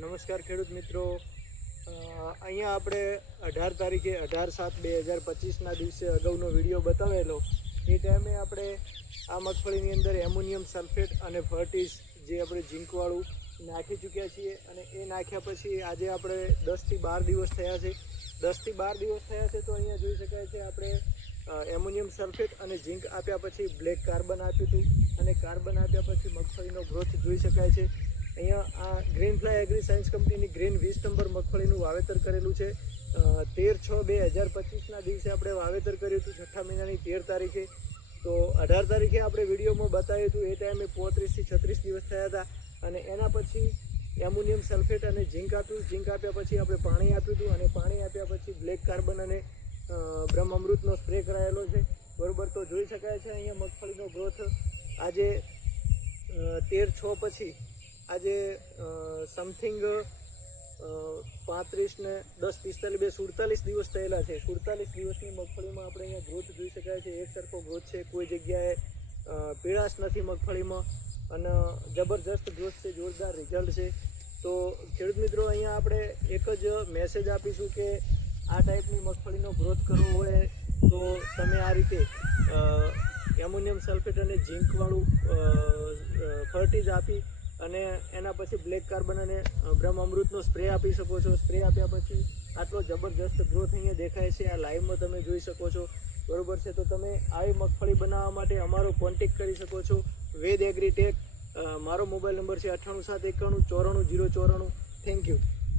નમસ્કાર ખેડૂત મિત્રો, અહીંયા આપણે 18 તારીખે 18/7/2025ના દિવસે અગાઉનો વિડીયો બતાવેલો. એ ટાઈમે આપણે આ મગફળીની અંદર એમોનિયમ સલ્ફેટ અને ફર્ટિસ જે આપણે ઝીંકવાળું નાખી ચૂક્યા છીએ, અને એ નાખ્યા પછી આજે આપણે 10 થી 12 દિવસ થયા છે. 10 થી 12 દિવસ થયા છે તો અહીંયા જોઈ શકાય છે આપણે એમોનિયમ સલ્ફેટ અને ઝીંક આપ્યા પછી બ્લેક કાર્બન આપ્યું હતું, અને કાર્બન આપ્યા પછી મગફળીનો ગ્રોથ જોઈ શકાય છે. અહીંયા આ ગ્રીન ફ્લાય એગ્રી સાયન્સ કંપનીની ગ્રીન 20 નંબર મગફળીનું વાવેતર કરેલું છે. 13/6/2025ના દિવસે આપણે વાવેતર કર્યું હતું, 6 મહિનાની 13 તારીખે. તો 18 તારીખે આપણે વિડીયોમાં બતાવ્યું હતું, એ ટાઈમે 35 થી 36 દિવસ થયા હતા. અને એના પછી એમોનિયમ સલ્ફેટ અને ઝીંક આપ્યું. ઝીંક આપ્યા પછી આપણે પાણી આપ્યું હતું, અને પાણી આપ્યા પછી બ્લેક કાર્બન અને બ્રહ્મ અમૃતનો સ્પ્રે કરાયેલો છે. બરાબર, તો જોઈ શકાય છે અહીંયા મગફળીનો ગ્રોથ આજે 13/6 પછી આજે સમથિંગ 35 ને 10 45 47 દિવસ થયેલા છે. 47 દિવસની મગફળીમાં આપણે અહીંયા ગ્રોથ જોઈ શકાય છે. એક સરખો ગ્રોથ છે, કોઈ જગ્યાએ પીળાશ નથી મગફળીમાં, અને જબરજસ્ત ગ્રોથ છે, જોરદાર રિઝલ્ટ છે. તો ખેડૂત મિત્રો, અહીંયા આપણે એક જ મેસેજ આપીશું કે આ ટાઈપની મગફળીનો ગ્રોથ કરવો હોય તો તમે આ રીતે એમોનિયમ સલ્ફેટ અને ઝીંકવાળું ફર્ટિસ આપી અને એના પછી બ્લેક કાર્બન અને બ્રહ્મ અમૃતનો સ્પ્રે આપી શકો છો. સ્પ્રે આપ્યા પછી આટલો જબરજસ્ત ગ્રોથ અહીંયા દેખાય છે, આ લાઈવમાં તમે જોઈ શકો છો. બરાબર છે, તો તમે આવી મગફળી બનાવવા માટે અમારો કોન્ટેક્ટ કરી શકો છો, વેદ એગ્રીટેક. મારો મોબાઈલ નંબર છે 9871944094. Thank you.